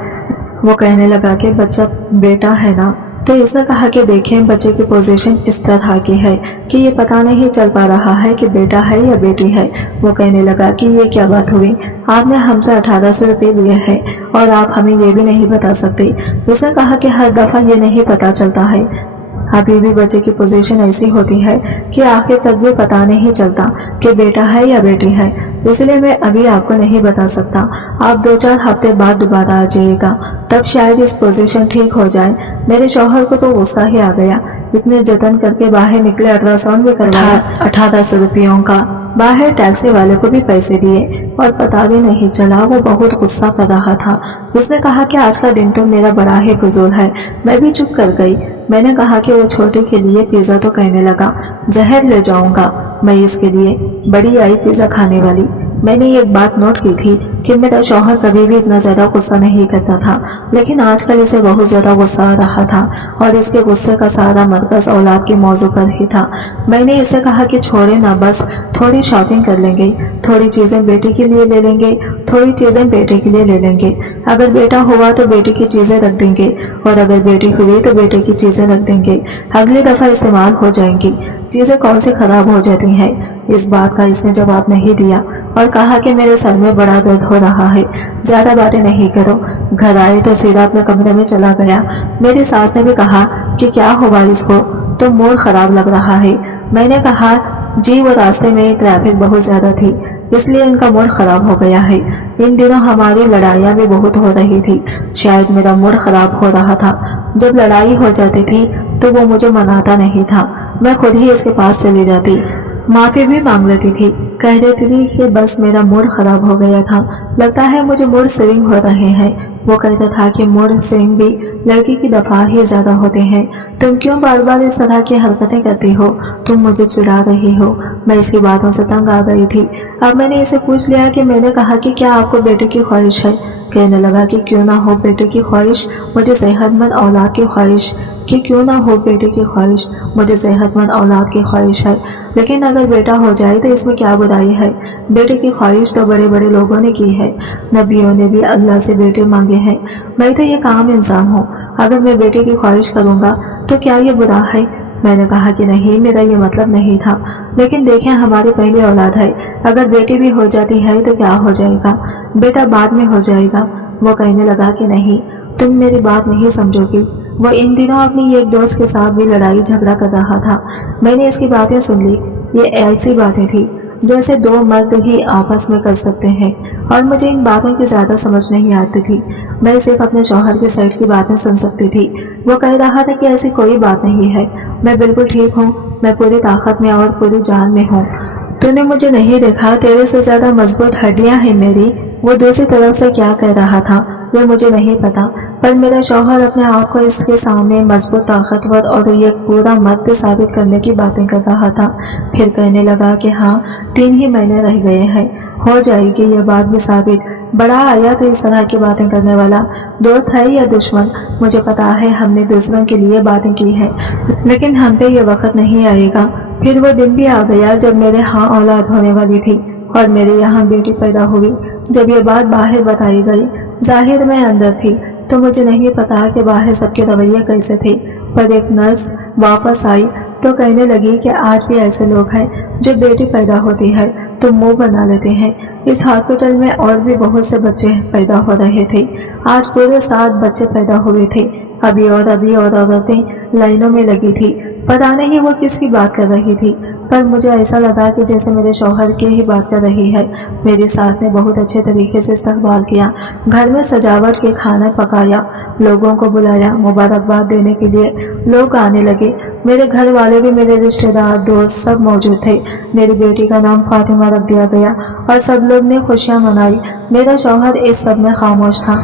वो कहने लगा कि बच्चा बेटा है ना, تو اس نے کہا کہ دیکھیں بچے کی پوزیشن اس طرح کی ہے کہ یہ پتہ نہیں چل پا رہا ہے کہ بیٹا ہے یا بیٹی ہے۔ وہ کہنے لگا کہ یہ کیا بات ہوئی، آپ نے ہم سے 1800 روپے لیے ہیں اور آپ ہمیں یہ بھی نہیں بتا سکتے۔ اس نے کہا کہ ہر دفعہ یہ نہیں پتا چلتا ہے، ابھی بھی بچے کی پوزیشن ایسی ہوتی ہے کہ آخر تک بھی پتا نہیں چلتا کہ بیٹا ہے یا بیٹی ہے، اس لیے میں ابھی آپ کو نہیں بتا سکتا۔ آپ 2-4 ہفتے بعد دوبارہ آ جائیے گا، تب شاید اس پوزیشن ٹھیک ہو جائے۔ میرے شوہر کو تو غصہ ہی آ گیا، اتنے جتن کر کے باہر نکلے، الٹرا ساؤنڈ بھی کروایا 1800 روپیوں کا، باہر ٹیکسی والے کو بھی پیسے دیے اور پتا بھی نہیں چلا۔ وہ بہت غصہ کر رہا تھا۔ اس نے کہا کہ آج کا دن تو میرا بڑا ہی فضول ہے۔ میں بھی چپ کر گئی۔ میں نے کہا کہ وہ چھوٹے کے لیے پیزا، تو کہنے لگا زہر لے جاؤں گا میں اس کے لیے، بڑی آئی پیزا کھانے والی۔ میں نے ایک بات نوٹ کی تھی کہ میرا شوہر کبھی بھی اتنا زیادہ غصہ نہیں کرتا تھا، لیکن آج کل اسے بہت زیادہ غصہ آ رہا تھا اور اس کے غصے کا سارا مرکز اولاد کے موضوع پر ہی تھا۔ میں نے اسے کہا کہ چھوڑے نہ، بس تھوڑی شاپنگ کر لیں گے، تھوڑی چیزیں بیٹی کے لیے لے لیں گے، تھوڑی چیزیں بیٹے کے لیے لے لیں گے۔ اگر بیٹا ہوا تو بیٹی کی چیزیں رکھ دیں گے اور اگر بیٹی ہوئی تو بیٹے کی چیزیں رکھ دیں گے، اگلی دفعہ استعمال ہو جائیں گی۔ چیزیں کون سی خراب ہو جاتی ہیں؟ اس بات کا اس نے جواب نہیں دیا اور کہا کہ میرے سر میں بڑا درد ہو رہا ہے، زیادہ باتیں نہیں کرو۔ گھر آئے تو سیدھا اپنے کمرے میں چلا گیا۔ میری ساس نے بھی کہا کہ کیا ہوا اس کو، تو موڈ خراب لگ رہا ہے۔ میں نے کہا جی وہ راستے میں ٹریفک بہت زیادہ تھی، اس لیے ان کا موڈ خراب ہو گیا ہے۔ ان دنوں ہماری لڑائیاں بھی بہت ہو رہی تھی، شاید میرا موڈ خراب ہو رہا تھا۔ جب لڑائی ہو جاتی تھی تو وہ مجھے مناتا نہیں تھا، میں خود ہی اس کے پاس چلی جاتی، معافی بھی مانگ لیتی تھی، کہہ دیتی تھی کہ بس میرا موڈ خراب ہو گیا تھا، لگتا ہے مجھے موڈ سوئنگ ہو رہے ہیں۔ وہ کہتا تھا کہ موڈ سوئنگ بھی لڑکی کی دفعہ ہی زیادہ ہوتے ہیں، تم کیوں بار بار اس طرح کی حرکتیں کرتی ہو، تم مجھے چڑھا رہی ہو۔ میں اس کی باتوں سے تنگ آ گئی تھی۔ اب میں نے اسے پوچھ لیا کہ میں نے کہا کہ کیا آپ کو بیٹے کی خواہش ہے؟ کہنے لگا کہ کیوں نہ ہو بیٹے کی خواہش، مجھے صحت مند اولاد کی خواہش، کہ کیوں نہ ہو بیٹے کی خواہش، مجھے صحت مند اولاد کی خواہش ہے، لیکن اگر بیٹا ہو جائے تو اس میں کیا برائی ہے؟ بیٹے کی خواہش تو بڑے بڑے لوگوں نے کی ہے، نبیوں نے بھی اللہ سے بیٹے مانگے ہیں۔ میں تو یہ کام انسان ہوں، اگر میں بیٹے کی خواہش کروں گا تو کیا یہ برا ہے؟ میں نے کہا کہ نہیں، میرا یہ مطلب نہیں تھا، لیکن دیکھیں ہماری پہلی اولاد ہے، اگر بیٹی بھی ہو جاتی ہے تو کیا ہو جائے گا، بیٹا بعد میں ہو جائے گا۔ وہ کہنے لگا کہ نہیں، تم میری بات نہیں سمجھو گی۔ وہ ان دنوں اپنی ایک دوست کے ساتھ بھی لڑائی جھگڑا کر رہا تھا۔ میں نے اس کی باتیں سن لی، یہ ایسی باتیں تھی جیسے دو مرد ہی آپس میں کر سکتے ہیں، اور مجھے ان باتوں کی زیادہ سمجھ نہیں آتی تھی، میں صرف اپنے شوہر کے سائڈ کی باتیں سن سکتی تھی۔ وہ کہہ رہا تھا کہ ایسی کوئی بات نہیں ہے، میں بالکل ٹھیک ہوں، میں پوری طاقت میں اور پوری جان میں ہوں، تو نے مجھے نہیں دیکھا، تیرے سے زیادہ مضبوط ہڈیاں ہیں میری۔ وہ دوسری طرف سے کیا کہہ رہا تھا یہ مجھے نہیں پتا، پر میرا شوہر اپنے آپ کو اس کے سامنے مضبوط، طاقتور اور ایک پورا مرد ثابت کرنے کی باتیں کر رہا تھا۔ پھر کہنے لگا کہ ہاں 3 ہی مہینے رہ گئے ہیں، ہو جائے گی یہ بات بھی ثابت۔ بڑا آیا تو اس طرح کی باتیں کرنے والا دوست ہے یا دشمن؟ مجھے پتا ہے ہم نے دوسروں کے لیے باتیں کی ہیں، لیکن ہم پہ یہ وقت نہیں آئے گا۔ پھر وہ دن بھی آ گیا جب میرے ہاں اولاد ہونے والی تھی اور میرے یہاں بیٹی پیدا ہوئی۔ جب یہ بات باہر بتائی گئی، ظاہر میں اندر تھی تو مجھے نہیں پتا کہ باہر سب کے رویے کیسے تھے، پر ایک نرس واپس آئی تو کہنے لگی کہ آج بھی ایسے لوگ ہیں جو بیٹی پیدا ہوتی ہے تو منہ بنا لیتے ہیں۔ اس ہاسپٹل میں اور بھی بہت سے بچے پیدا ہو رہے تھے، آج پورے 7 بچے پیدا ہوئے تھے، ابھی اور عورتیں لائنوں میں لگی تھی، پتا نہیں وہ کس کی بات کر رہی تھی، پر مجھے ایسا لگا کہ جیسے میرے شوہر کی ہی بات کر رہی ہے۔ میری ساس نے بہت اچھے طریقے سے استقبال کیا، گھر میں سجاوٹ کے کھانا پکایا، لوگوں کو بلایا، مبارکباد دینے کے لیے لوگ آنے لگے۔ میرے گھر والے بھی، میرے رشتہ دار، دوست سب موجود تھے۔ میری بیٹی کا نام فاطمہ رکھ دیا گیا اور سب لوگ نے خوشیاں منائی۔ میرا شوہر اس سب میں خاموش تھا۔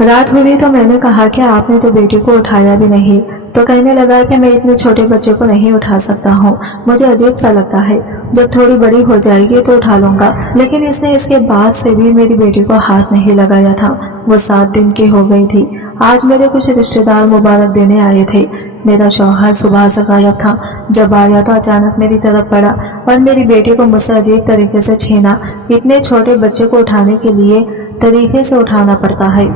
رات ہوئی تو میں نے کہا کہ آپ نے تو بیٹی کو اٹھایا بھی نہیں، تو کہنے لگا کہ میں اتنے چھوٹے بچے کو نہیں اٹھا سکتا ہوں، مجھے عجیب سا لگتا ہے، جب تھوڑی بڑی ہو جائے گی تو اٹھا لوں گا۔ لیکن اس نے اس کے بعد سے بھی میری بیٹی کو ہاتھ نہیں لگایا تھا۔ وہ 7 دن کی ہو گئی تھی۔ آج میرے کچھ رشتہ دار مبارک دینے آئے تھے۔ میرا شوہر صبح سے غائب تھا، جب آیا تو اچانک میری طرف پڑا اور میری بیٹی کو مجھ سے عجیب طریقے سے چھینا۔ اتنے چھوٹے بچے کو اٹھانے کے لیے طریقے سے اٹھانا پڑتا ہے،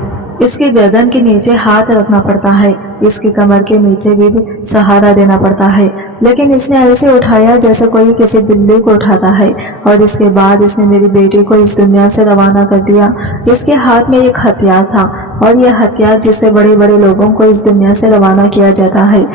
اس کی گردن کے نیچے ہاتھ رکھنا پڑتا ہے، इसकी कमर के नीचे भी सहारा देना पड़ता है, लेकिन इसने ऐसे उठाया जैसे कोई किसी बिल्ली को उठाता है। और इसके बाद इसने मेरी बेटी को इस दुनिया से रवाना कर दिया। इसके हाथ में एक हथियार था, और यह हथियार जिससे बड़े बड़े लोगों को इस दुनिया से रवाना किया जाता है,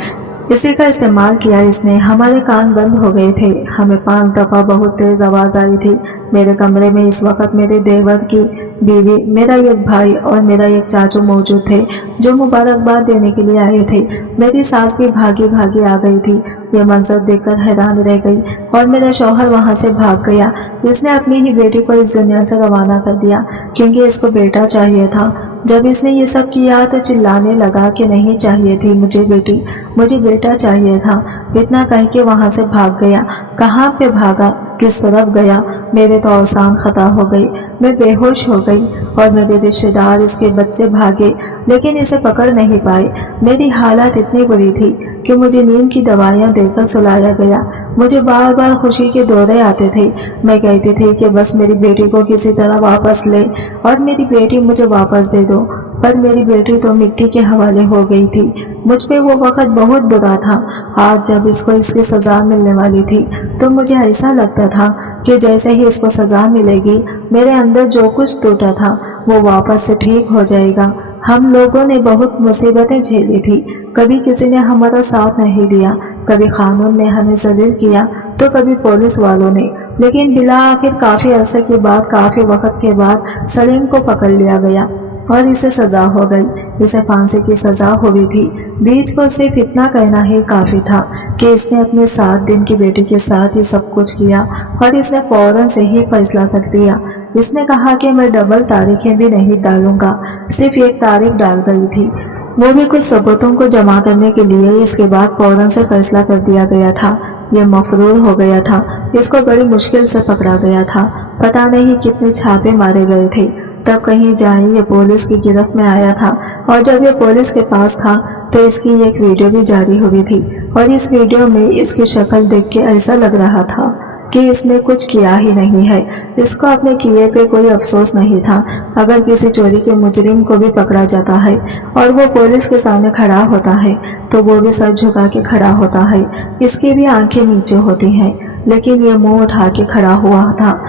इसी का इस्तेमाल किया इसने। हमारे कान बंद हो गए थे। हमें 5 दफा बहुत तेज आवाज आई थी। मेरे कमरे में इस वक्त मेरे देवर की बीवी, मेरा एक भाई और मेरा एक चाचू मौजूद थे, जो मुबारकबाद देने के लिए आए थे। मेरी सास भी भागी भागी आ गई थी। ये मंजर देखकर हैरान रह गई, और मेरा शौहर वहां से भाग गया। इसने अपनी ही बेटी को इस दुनिया से रवाना कर दिया, क्योंकि इसको बेटा चाहिए था। जब इसने ये सब किया तो चिल्लाने लगा कि नहीं चाहिए थी मुझे बेटी, मुझे बेटा चाहिए था। इतना कह के वहां से भाग गया। कहाँ पे भागा, किस तरफ गया, मेरे तो औसान खता हो गई। मैं बेहोश हो गई, और मेरे रिश्तेदार, इसके बच्चे भागे, लेकिन इसे पकड़ नहीं पाए। मेरी हालत इतनी बुरी थी कि मुझे नींद की दवाइयां देकर सुलाया गया। मुझे बार बार खुशी के दौरे आते थे। मैं कहती थी कि बस मेरी बेटी को किसी तरह वापस ले, और मेरी बेटी मुझे वापस दे दो। पर मेरी बेटी तो मिट्टी के हवाले हो गई थी। मुझ पे वो वक्त बहुत बुरा था। आज जब इसको इसकी सजा मिलने वाली थी, तो मुझे ऐसा लगता था कि जैसे ही इसको सजा मिलेगी, मेरे अंदर जो कुछ टूटा था वो वापस से ठीक हो जाएगा। हम लोगों ने बहुत मुसीबतें झेली थी। कभी किसी ने हमारा साथ नहीं दिया, कभी कानून ने हमें जलील किया, तो कभी पुलिस वालों ने। लेकिन बिला आखिर काफी अरसे के बाद, काफी वक्त के बाद सलीम को पकड़ लिया गया, और इसे सजा हो गई। इसे फांसी की सजा हुई थी। बीच को सिर्फ इतना कहना ही काफी था कि इसने अपने 7 दिन की बेटी के साथ ही सब कुछ किया, और इसने फौरन से ही फैसला कर दिया। इसने कहा कि मैं डबल तारीखें भी नहीं डालूंगा, सिर्फ एक तारीख डाल गई थी, वो भी कुछ सबूतों को जमा करने के लिए। इसके बाद फौरन से फैसला कर दिया गया था। यह मफरूर हो गया था। इसको बड़ी मुश्किल से पकड़ा गया था। पता नहीं कितने छापे मारे गए थे। तब कहीं जाए ये पुलिस की गिरफ्त में आया था, और जब ये पुलिस के पास था तो इसकी एक वीडियो भी जारी हुई थी, और इस वीडियो में इसकी शक्ल देख के ऐसा लग रहा था कि इसने कुछ किया ही नहीं है। इसको अपने किए पे कोई अफसोस नहीं था। अगर किसी चोरी के मुजरिम को भी पकड़ा जाता है और वो पुलिस के सामने खड़ा होता है, तो वो भी सर झुका के खड़ा होता है। इसकी भी आंखें नीचे होती हैं, लेकिन ये मुंह उठा के खड़ा हुआ था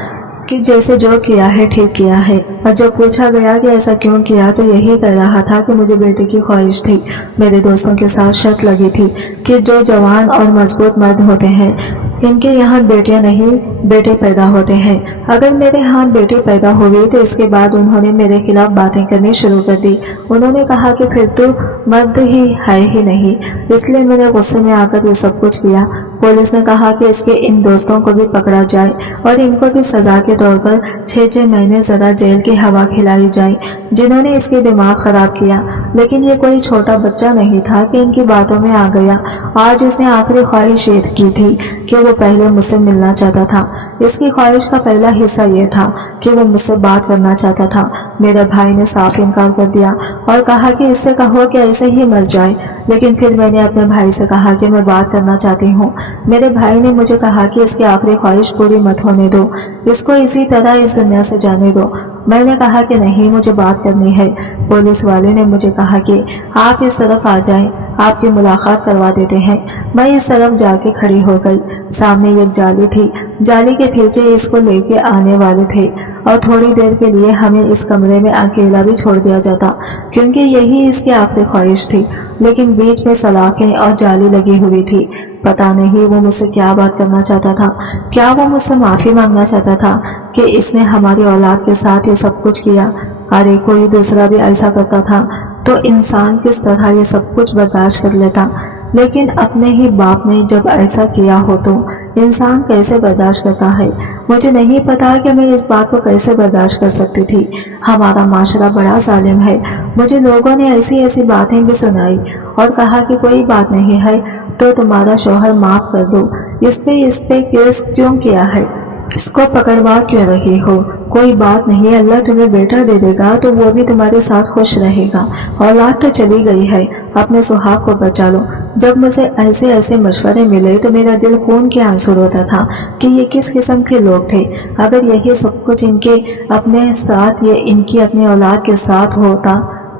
कि जैसे जो किया है ठीक किया है। और जब पूछा गया कि ऐसा क्यों किया, तो यही कह रहा था कि मुझे बेटे की ख्वाहिश थी। मेरे दोस्तों के साथ शर्त लगी थी कि जो जवान और मजबूत मर्द होते हैं, इनके यहाँ बेटियां नहीं बेटे पैदा होते हैं। अगर मेरे यहाँ बेटी पैदा हुई तो इसके बाद उन्होंने मेरे खिलाफ बातें करनी शुरू कर दी। उन्होंने कहा कि फिर तो मर्द ही है ही नहीं। इसलिए मैंने गुस्से में आकर ये सब कुछ किया। पुलिस ने कहा कि इसके इन दोस्तों को भी पकड़ा जाए, और इनको भी सजा के तौर पर 6-6 महीने ज़्यादा जेल की हवा खिलाई जाए, जिन्होंने इसके दिमाग खराब किया। लेकिन ये कोई छोटा बच्चा नहीं था कि इनकी बातों में आ गया। आज इसने आखिरी ख्वाहिश ये की थी कि वो पहले मुझसे मिलना चाहता था। इसकी ख्वाहिश का पहला हिस्सा ये था कि वो मुझसे बात करना चाहता था। मेरे भाई ने साफ इनकार कर दिया और कहा कि इससे कहो कि ऐसे ही मर जाए। लेकिन फिर मैंने अपने भाई से कहा कि मैं बात करना चाहती हूँ। मेरे भाई ने मुझे कहा कि इसकी आखिरी ख्वाहिश पूरी मत होने दो, इसको इसी तरह इस दुनिया से जाने दो। मैंने कहा कि नहीं, मुझे बात करनी है। पुलिस वाले ने मुझे कहा कि आप इस तरफ आ जाएं, आपकी मुलाकात करवा देते हैं। मैं इस तरफ जाके खड़ी हो गई। सामने एक जाली थी, जाली के पीछे इसको लेके आने वाले थे, और थोड़ी देर के लिए हमें इस कमरे में अकेला भी छोड़ दिया जाता, क्योंकि यही इसकी आखिरी ख्वाहिश थी। लेकिन बीच में सलाखें और जाली लगी हुई थी। पता नहीं वो मुझसे क्या बात करना चाहता था। क्या वो मुझसे माफी मांगना चाहता था कि इसने हमारी औलाद के साथ ये सब कुछ किया? अरे कोई दूसरा भी ऐसा करता था तो इंसान किस तरह ये सब कुछ बर्दाश्त कर लेता, लेकिन अपने ही बाप ने जब ऐसा किया हो तो इंसान कैसे बर्दाश्त करता है? मुझे नहीं पता कि मैं इस बात को कैसे बर्दाश्त कर सकती थी। हमारा माशरा बड़ा जालिम है। मुझे लोगों ने ऐसी ऐसी बातें भी सुनाई और कहा कि कोई बात नहीं है तो तुम्हारा शौहर माफ कर दो, इस पे केस क्यों किया है, इसको पकड़वा क्यों रही हो? कोई बात नहीं, अल्लाह तुम्हें बेटा दे देगा तो वो भी तुम्हारे साथ खुश रहेगा। औलाद तो चली गई है, अपने सुहाग को बचा लो। जब मुझे ऐसे ऐसे मशवरे मिले तो मेरा दिल खून के आंसू रोता था कि ये किस किस्म के लोग थे। अगर यही सब कुछ इनके अपने साथ, ये इनकी अपनी औलाद के साथ होता,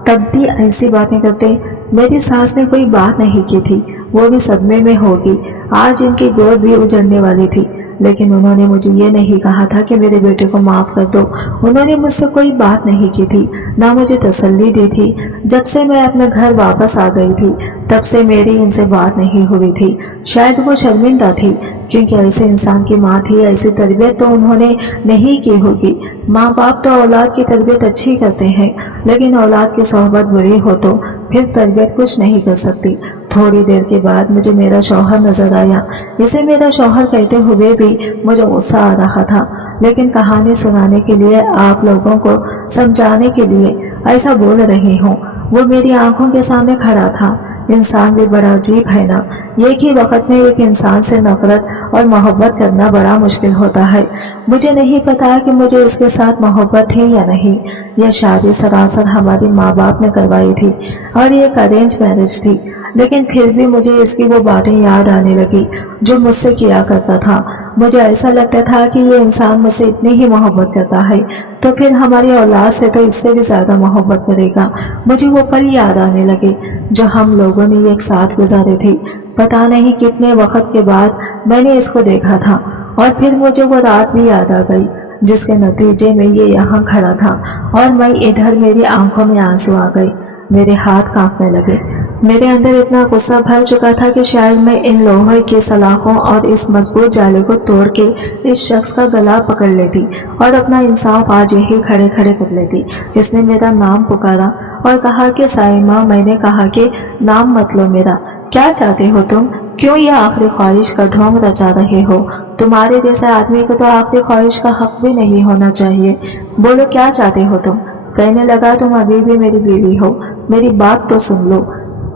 तब भी ऐसी बातें करते। मेरी सास ने कोई बात नहीं की थी, वो भी सदमे में होगी। आज इनकी गोद भी उजड़ने वाली थी, लेकिन उन्होंने मुझे ये नहीं कहा था कि मेरे बेटे को माफ कर दो। उन्होंने मुझसे कोई बात नहीं की थी, ना मुझे तसल्ली दी थी। जब से मैं अपने घर वापस आ गई थी, तब से मेरी इनसे बात नहीं हुई थी। शायद वो शर्मिंदा थी, क्योंकि ऐसे इंसान की माँ थी, ऐसी तरबियत तो उन्होंने नहीं की होगी। माँ बाप तो औलाद की तरबियत अच्छी करते हैं, लेकिन औलाद की सोहबत बुरी हो तो फिर तरबियत कुछ नहीं कर सकती। थोड़ी देर के बाद मुझे मेरा शौहर नजर आया। इसे मेरा शौहर कहते हुए भी मुझे गुस्सा आ रहा था, लेकिन कहानी सुनाने के लिए, आप लोगों को समझाने के लिए ऐसा बोल रही हूँ। वो मेरी आंखों के सामने खड़ा था। इंसान भी बड़ा अजीब है ना, एक ही वक्त में एक इंसान से नफरत और मोहब्बत करना बड़ा मुश्किल होता है। मुझे नहीं पता कि मुझे इसके साथ मोहब्बत थी या नहीं। यह शादी सरासर हमारे माँ बाप ने करवाई थी और ये एक अरेंज मैरिज थी, लेकिन फिर भी मुझे इसकी वो बातें याद आने लगी जो मुझसे किया करता था। मुझे ऐसा लगता था कि ये इंसान मुझसे इतनी ही मोहब्बत करता है तो फिर हमारी औलाद से तो इससे भी ज्यादा मोहब्बत करेगा। मुझे वो पल याद आने लगे जो हम लोगों ने एक साथ गुजारे थे। पता नहीं कितने वक्त के बाद मैंने इसको देखा था, और फिर मुझे वो रात भी याद आ गई जिसके नतीजे में ये यहाँ खड़ा था और मैं इधर। मेरी आंखों में आंसू आ गए, मेरे हाथ कांपने लगे। मेरे अंदर इतना गुस्सा भर चुका था कि शायद मैं इन लोहे की सलाखों और इस मजबूत जाले को तोड़ के इस शख्स का गला पकड़ लेती और अपना इंसाफ आज यही खड़े खड़े कर लेती। इसने मेरा नाम पुकारा और कहा कि साइमा। मैंने कहा कि नाम मत लो मेरा, क्या चाहते हो तुम? क्यों ये आखिरी ख्वाहिश का ढोंग रचा रहे हो? तुम्हारे जैसे आदमी को तो आखिरी ख्वाहिश का हक भी नहीं होना चाहिए। बोलो क्या चाहते हो तुम? कहने लगा, तुम अभी भी मेरी बीवी हो, मेरी बात तो सुन लो।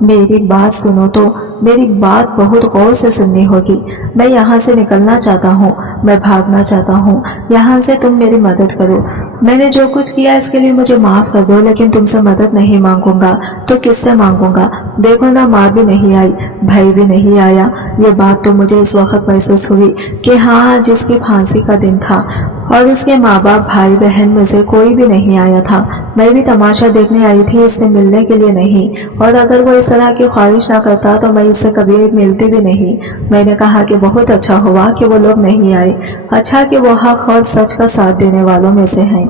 मेरी बात सुनो तो मेरी बात बहुत गौर से सुननी होगी। मैं यहाँ से निकलना चाहता हूँ, मैं भागना चाहता हूँ यहाँ से। तुम मेरी मदद करो। मैंने जो कुछ किया इसके लिए मुझे माफ कर दो, लेकिन तुमसे मदद नहीं मांगूंगा तो किससे मांगूंगा? देखो ना, माँ भी नहीं आई, भाई भी नहीं आया। ये बात तो मुझे इस वक्त महसूस हुई कि हाँ, जिसकी फांसी का दिन था और इसके माँ बाप भाई बहन में से कोई भी नहीं आया था। मैं भी तमाशा देखने आई थी, इससे मिलने के लिए नहीं। और अगर वो इस तरह की ख्वाहिश ना करता तो मैं इससे कभी मिलती भी नहीं। मैंने कहा कि बहुत अच्छा हुआ कि वो लोग नहीं आए, अच्छा कि वो हक और सच का साथ देने वालों में से हैं।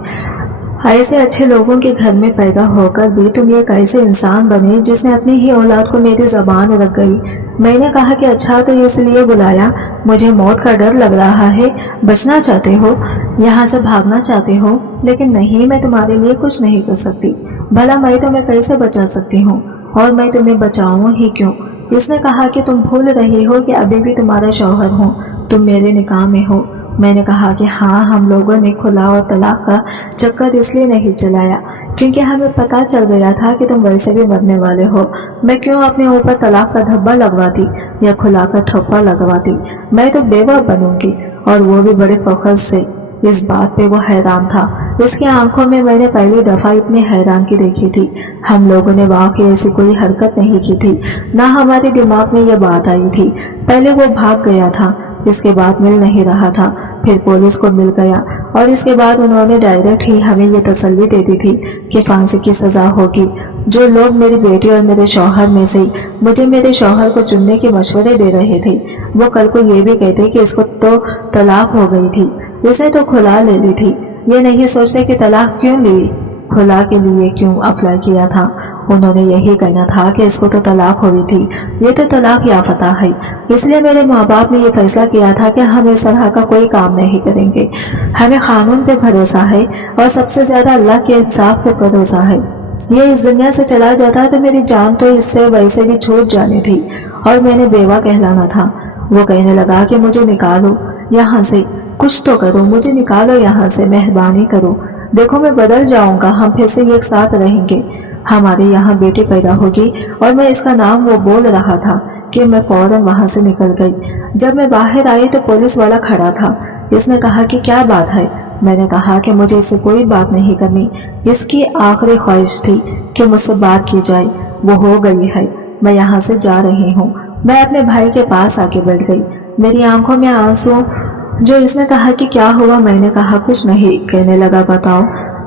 ऐसे अच्छे लोगों के घर में पैदा होकर भी तुम एक ऐसे इंसान बने जिसने अपनी ही औलाद को मेरी ज़बान रख गई। मैंने कहा कि अच्छा, तो इसलिए बुलाया? मुझे मौत का डर लग रहा है। बचना चाहते हो, यहाँ से भागना चाहते हो, लेकिन नहीं, मैं तुम्हारे लिए कुछ नहीं कर सकती। भला मैं तुम्हें कैसे बचा सकती हूँ, और मैं तुम्हें बचाऊँ ही क्यों? इसने कहा कि तुम भूल रही हो कि अभी भी तुम्हारा शौहर हूँ, तुम मेरे निकाह में हो। मैंने कहा कि हाँ, हम लोगों ने खुला और तलाक का चक्कर इसलिए नहीं चलाया क्योंकि हमें पता चल गया था कि तुम वैसे भी मरने वाले हो। मैं क्यों अपने ऊपर तलाक का धब्बा लगवाती या खुला कर ठप्पा लगवाती? मैं तो बेवा बनूंगी, और वो भी बड़े फख्र से। इस बात पे वो हैरान था। इसकी आंखों में मैंने पहली दफा इतनी हैरानगी देखी थी। हम लोगों ने वाकई ऐसी कोई हरकत नहीं की थी, ना हमारे दिमाग में यह बात आई थी। पहले वो भाग गया था, इसके बाद मिल नहीं रहा था, फिर पुलिस को मिल गया, और इसके बाद उन्होंने डायरेक्ट ही हमें ये तसल्ली दे दी थी कि फांसी की सजा होगी। जो लोग मेरी बेटी और मेरे शौहर में से मुझे मेरे शौहर को चुनने के मशवरे दे रहे थे, वो कल को ये भी कहते कि इसको तो तलाक हो गई थी, इसने तो खुला ले ली थी। ये नहीं सोचते कि तलाक क्यों ली, खुला के लिए क्यों अप्लाई किया था। उन्होंने यही कहना था कि इसको तो तलाक हुई थी, ये तो तलाक याफ्ता है। इसलिए मेरे माँ बाप ने ये फैसला किया था कि हम इस तरह का कोई काम नहीं करेंगे। हमें कानून पे भरोसा है और सबसे ज्यादा अल्लाह के इंसाफ पे भरोसा है। ये इस दुनिया से चला जाता तो मेरी जान तो इससे वैसे भी छूट जानी थी और मैंने बेवा कहलाना था। वो कहने लगा कि मुझे निकालो यहाँ से, कुछ तो करो, मुझे निकालो यहाँ से, मेहरबानी करो। देखो मैं बदल जाऊंगा, हम फिर से एक साथ रहेंगे, हमारे यहाँ बेटी पैदा होगी। और मैं इसका नाम वो बोल रहा था कि मैं फौरन वहां से निकल गई। जब मैं बाहर आई तो पुलिस वाला खड़ा था। इसने कहा कि क्या बात है? मैंने कहा कि मुझे इससे कोई बात नहीं करनी, इसकी आखिरी ख्वाहिश थी कि मुझसे बात की जाए, वो हो गई है, मैं यहाँ से जा रही हूँ। मैं अपने भाई के पास आके बैठ गई, मेरी आंखों में आंसू। जो इसने कहा कि क्या हुआ? मैंने कहा कुछ नहीं। कहने लगा बताओ।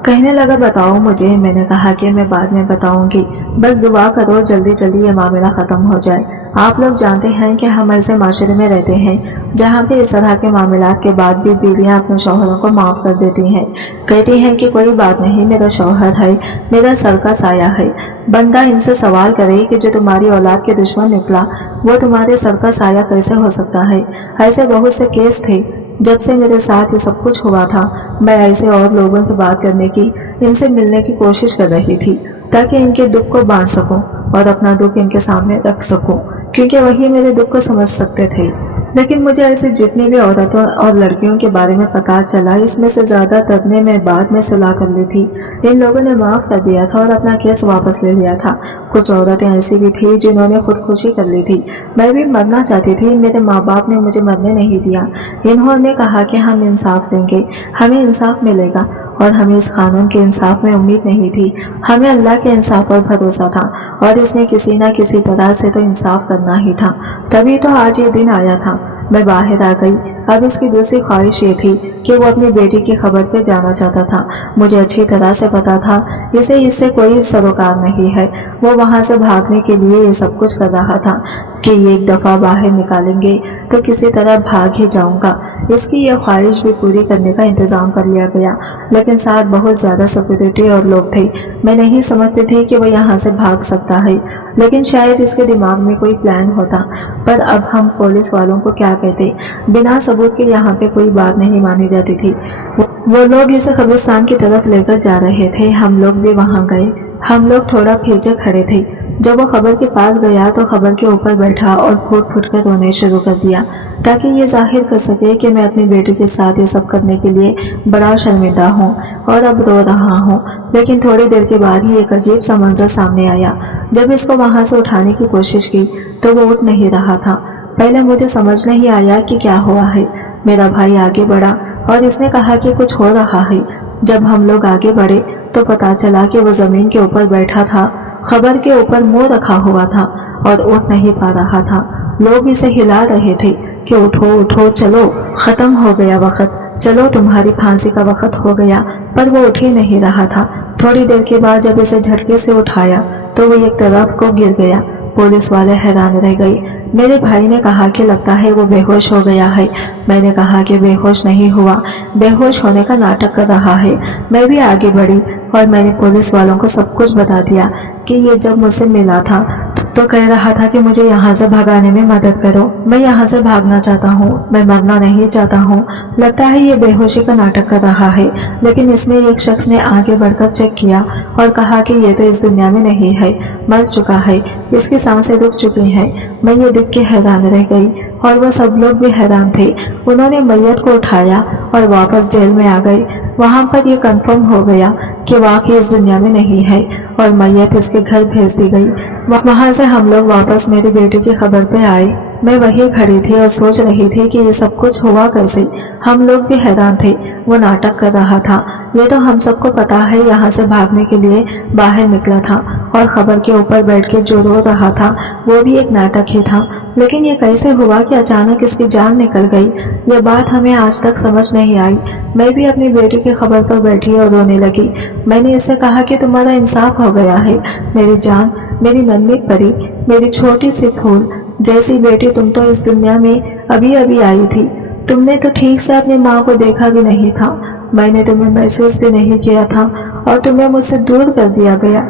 कहने लगा बताओ मुझे। मैंने कहा कि मैं बाद में बताऊंगी, बस दुआ करो जल्दी जल्दी ये मामला खत्म हो जाए। आप लोग जानते हैं कि हम ऐसे माशरे में रहते हैं जहाँ पे इस तरह के मामलात के बाद भी बीवियां अपने शौहरों को माफ कर देती हैं, कहती हैं कि कोई बात नहीं, मेरा शौहर है, मेरा सर का साया है। बंदा इनसे सवाल करे कि जो तुम्हारी औलाद के दुश्मन निकला वो तुम्हारे सर का साया कैसे हो सकता है। ऐसे बहुत से केस थे। जब से मेरे साथ ये सब कुछ हुआ था मैं ऐसे और लोगों से बात करने की, इनसे मिलने की कोशिश कर रही थी ताकि इनके दुख को बांट सकूं और अपना दुख इनके सामने रख सकूं, क्योंकि वही मेरे दुख को समझ सकते थे। लेकिन मुझे ऐसी जितनी भी औरतों और लड़कियों के बारे में पता चला, इसमें से ज्यादातर ने मैं बाद में सुलह कर ली थी। इन लोगों ने माफ कर दिया था और अपना केस वापस ले लिया था। कुछ औरतें ऐसी भी थी जिन्होंने खुदकुशी कर ली थी। मैं भी मरना चाहती थी, मेरे माँ बाप ने मुझे मरने नहीं दिया। इन्होंने कहा कि हम इंसाफ देंगे, हमें इंसाफ मिलेगा, और हमें इस कानून के इंसाफ में उम्मीद नहीं थी। हमें अल्लाह के इंसाफ पर भरोसा था और इसने किसी न किसी तरह से तो इंसाफ करना ही था। तभी तो आज ये दिन आया था। मैं बाहर आ गई। अब इसकी दूसरी ख्वाहिश ये थी कि वो अपनी बेटी की खबर पे जाना चाहता था। मुझे अच्छी तरह से पता था इसे इससे कोई सरोकार नहीं है। वो वहां से भागने के लिए ये सब कुछ कर रहा था कि एक दफा बाहर निकालेंगे तो किसी तरह भाग ही जाऊंगा। इसकी यह ख्वाहिश भी पूरी करने का इंतजाम कर लिया गया, लेकिन साथ बहुत ज्यादा सिक्योरिटी और लोग थे। मैं नहीं समझती थी कि वो यहाँ से भाग सकता है, लेकिन शायद इसके दिमाग में कोई प्लान होता। पर अब हम पुलिस वालों को क्या कहते, बिना सबूत के यहाँ पे कोई बात नहीं मानी जाती थी। वो लोग इसे कब्रिस्तान की तरफ लेकर जा रहे थे। हम लोग भी वहाँ गए। हम लोग थोड़ा पीछे खड़े थे। जब वो खबर के पास गया तो खबर के ऊपर बैठा और फूट फूट कर रोने शुरू कर दिया, ताकि ये जाहिर कर सके कि मैं अपनी बेटी के साथ ये सब करने के लिए बड़ा शर्मिंदा हूँ और अब रो रहा हूँ। लेकिन थोड़ी देर के बाद ही एक अजीब सा मंजर सामने आया। जब इसको वहां से उठाने की कोशिश की तो वो उठ नहीं रहा था। पहले मुझे समझ नहीं आया कि क्या हुआ है। मेरा भाई आगे बढ़ा और इसने कहा कि कुछ हो रहा है। जब हम लोग आगे बढ़े तो पता चला कि वो जमीन के ऊपर बैठा था, खबर के ऊपर मुंह रखा हुआ था और उठ नहीं पा रहा था। लोग इसे हिला रहे थे कि उठो उठो, चलो खत्म हो गया वक्त, चलो तुम्हारी फांसी का वक्त हो गया। पर वो उठ ही नहीं रहा था। थोड़ी देर के बाद जब इसे झटके से उठाया तो वो एक तरफ को गिर गया। पुलिस वाले हैरान रह गए। मेरे भाई ने कहा कि लगता है वो बेहोश हो गया है। मैंने कहा कि बेहोश नहीं हुआ, बेहोश होने का नाटक कर रहा है। मैं भी आगे बढ़ी और मैंने पुलिस वालों को सब कुछ बता दिया कि ये जब मुझसे मिला था तो कह रहा था कि मुझे यहाँ से भगाने में मदद करो। मैं यहाँ से भागना चाहता हूँ, मैं मरना नहीं चाहता हूँ। लगता है ये बेहोशी का नाटक कर रहा है। लेकिन इसमें एक शख्स ने आगे बढ़कर चेक किया और कहा कि ये तो इस दुनिया में नहीं है, मर चुका है, इसकी सांसें रुक चुकी हैं। मैं ये देख के हैरान रह गई और वह सब लोग भी हैरान थे। उन्होंने मैयत को उठाया और वापस जेल में आ गए। वहाँ पर यह कंफर्म हो गया कि वाकई इस दुनिया में नहीं है और मैयत इसके घर भेज दी गई। वहाँ से हम लोग वापस मेरी बेटी की खबर पे आए। मैं वहीं खड़ी थी और सोच रही थी कि ये सब कुछ हुआ कैसे। हम लोग भी हैरान थे। वो नाटक कर रहा था, ये तो हम सबको पता है, यहाँ से भागने के लिए बाहर निकला था और खबर के ऊपर बैठ के जो रो रहा था वो भी एक नाटक ही था। लेकिन ये कैसे हुआ कि अचानक इसकी जान निकल गई, ये बात हमें आज तक समझ नहीं आई। मैं भी अपनी बेटी की खबर पर बैठी और रोने लगी। मैंने इससे कहा कि तुम्हारा इंसाफ हो गया है मेरी जान, मेरी नन्ही परी, मेरी छोटी सी फूल जैसी बेटी। तुम तो इस दुनिया में अभी अभी आई थी। तुमने तो ठीक से अपनी माँ को देखा भी नहीं था। मैंने तुम्हें महसूस भी नहीं किया था और तुम्हें मुझसे दूर कर दिया गया।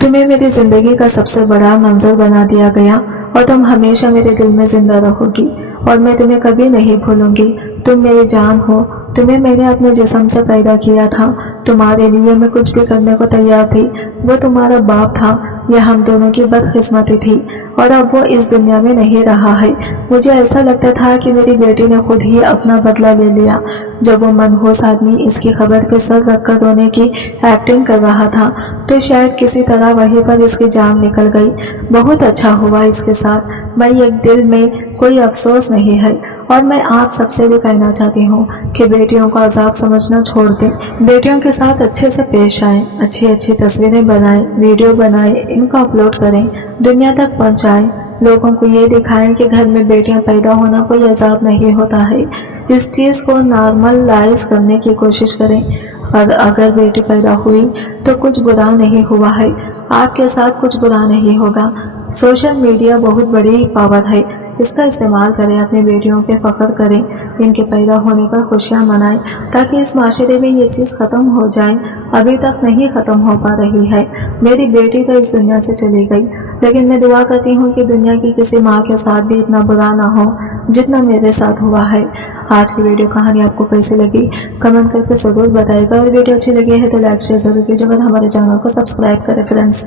तुम्हें मेरी जिंदगी का सबसे बड़ा मंजर बना दिया गया और तुम हमेशा मेरे दिल में जिंदा रहोगी और मैं तुम्हें कभी नहीं भूलूंगी। तुम मेरी जान हो। तुम्हें मैंने अपने जिस्म से पैदा किया था। तुम्हारे लिए मैं कुछ भी करने को तैयार थी। वो तुम्हारा बाप था। यह हम दोनों की बदकिस्मती थी और अब वो इस दुनिया में नहीं रहा है। मुझे ऐसा लगता था कि मेरी बेटी ने खुद ही अपना बदला ले लिया। जब वो मनहूस आदमी इसकी खबर पे सर रखकर रोने की एक्टिंग कर रहा था तो शायद किसी तरह वहीं पर इसकी जान निकल गई। बहुत अच्छा हुआ इसके साथ। मैं एक दिल में कोई अफसोस नहीं है और मैं आप सबसे भी कहना चाहती हूँ कि बेटियों को अजाब समझना छोड़ दें। बेटियों के साथ अच्छे से पेश आएं, अच्छी अच्छी तस्वीरें बनाएं, वीडियो बनाएं, इनको अपलोड करें, दुनिया तक पहुँचाएं। लोगों को ये दिखाएं कि घर में बेटियां पैदा होना कोई अजाब नहीं होता है। इस चीज़ को नॉर्मलाइज करने की कोशिश करें। और अगर बेटी पैदा हुई तो कुछ बुरा नहीं हुआ है, आपके साथ कुछ बुरा नहीं होगा। सोशल मीडिया बहुत बड़ी पावर है, इसका इस्तेमाल करें, अपनी बेटियों पे फख्र करें, इनके पैदा होने पर खुशियां मनाएं ताकि इस माशरे में ये चीज़ ख़त्म हो जाए। अभी तक नहीं ख़त्म हो पा रही है। मेरी बेटी तो इस दुनिया से चली गई, लेकिन मैं दुआ करती हूँ कि दुनिया की किसी माँ के साथ भी इतना बुरा ना हो जितना मेरे साथ हुआ है। आज की वीडियो कहानी आपको कैसी लगी कमेंट करके ज़रूर बताइएगा, और वीडियो अच्छी लगी है तो लाइक शेयर जरूर कीजिएगा, हमारे चैनल को सब्सक्राइब करें फ्रेंड्स।